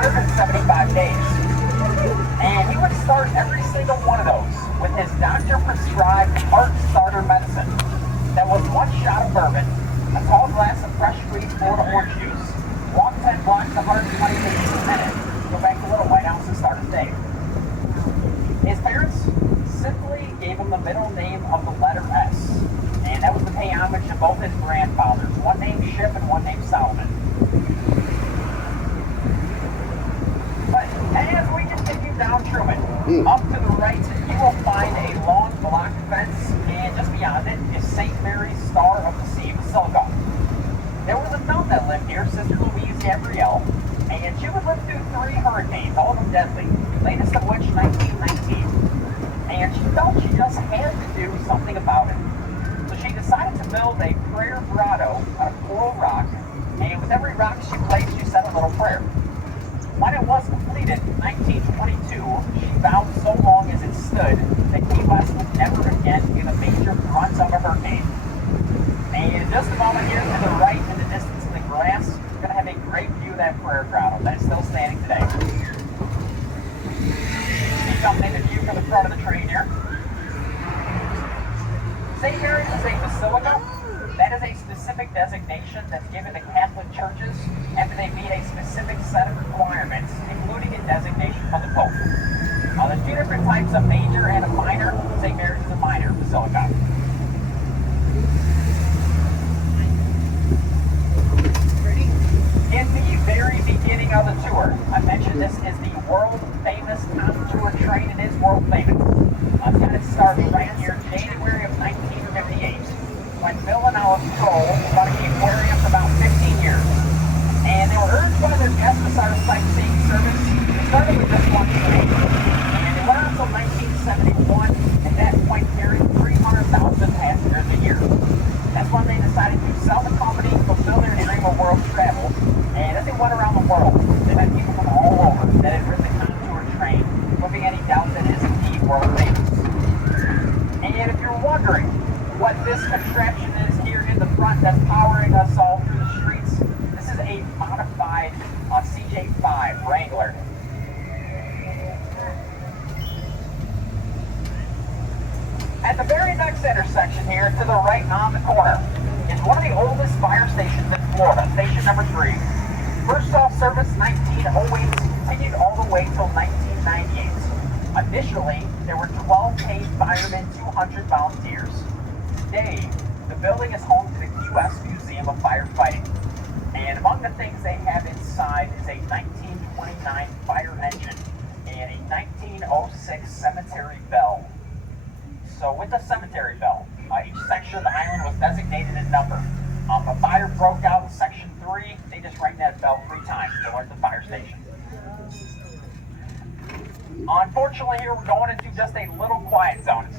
175 days. And he would start every single one of those with his doctor-prescribed heart starter medicine. That was one shot of bourbon, a tall glass of fresh squeezed Florida orange juice, walk 10 blocks, 120 paces a minute, go back to Little White House and start his day. His parents simply gave him the middle name of the letter S, and that was to pay homage to both his grandfathers, one named Ship and one named Solomon. But as we continue down Truman, up to the right, you will find a long block fence, and just beyond it is St. Mary's Star of the Sea Basilica. There was a nun that lived here, Sister Louise Gabrielle, and she would live through 3 hurricanes, all of them deadly, latest of which 1919. And she felt she just had to do something about it. So she decided to build a prayer grotto out of coral rock, and with every rock she placed, she said a little prayer. When it was completed in 1922, she vowed so long as it stood that Key West would never again be the major brunt of a hurricane. And just a moment here to the right in the distance in the grass, you're going to have a great view of that prayer grotto that is still standing today. See something in view from the front of the train here. St. Mary's is a basilica. That is a specific designation that's given to Catholic churches after they meet a specific set of requirements, including a designation from the Pope. There's 2 different types, a major and a minor. St. Mary's is a minor basilica. In the very beginning of the tour, I mentioned this is the world-famous contour train. It is world-famous. It's got its start right here, January of 1958. When Bill and Alice Kroll running the aquarium for about 15 years. And they were urged by their guests to start a sightseeing service. They started with this one train. And it went on until 1971. At that point, carried 300,000 passengers a year. That's when they decided to sell the company, fulfill their dream of world travel. And as they went around the world, they met people from all over that had ridden the contour train, without any doubt that it is indeed world famous. And if you're wondering what this contraption is here in the front that's powering us all through the streets, this is a modified CJ5 Wrangler. At the very next intersection here, to the right on the corner, is one of the oldest fire stations in Florida, station number 3. First off service 1908, continued all the way till 1998. Initially, there were 12 paid firemen, 200 volunteers. Today, the building is home to the Key West Museum of Firefighting. And among the things they have inside is a 1929 fire engine and a 1906 cemetery bell. So with the cemetery bell, each section of the island was designated a number. A fire broke out in section 3, they just rang that bell 3 times to alert the fire station. Unfortunately, here we're going into just a little quiet zone. It's